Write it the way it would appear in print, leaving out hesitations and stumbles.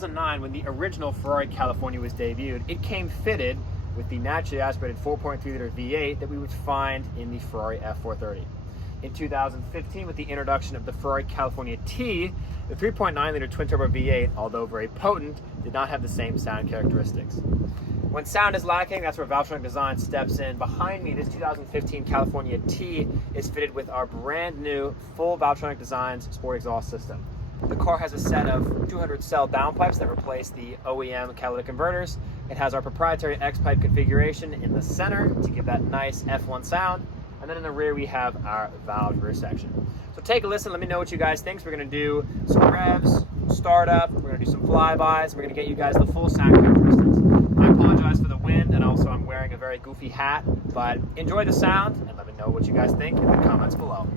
2009, when the original Ferrari California was debuted, it came fitted with the naturally aspirated 4.3-liter V8 that we would find in the Ferrari F430. In 2015, with the introduction of the Ferrari California T, the 3.9-liter twin-turbo V8, although very potent, did not have the same sound characteristics. When sound is lacking, that's where Valvetronic Designs steps in. Behind me, this 2015 California T is fitted with our brand new full Valvetronic Designs sport exhaust system. The car has a set of 200-cell downpipes that replace the OEM catalytic converters. It has our proprietary X-pipe configuration in the center to give that nice F1 sound. And then in the rear, we have our valve rear section. So take a listen, let me know what you guys think. So we're gonna do some revs, startup, we're gonna do some flybys, we're gonna get you guys the full sound characteristics. I apologize for the wind, and also I'm wearing a very goofy hat, but enjoy the sound, and let me know what you guys think in the comments below.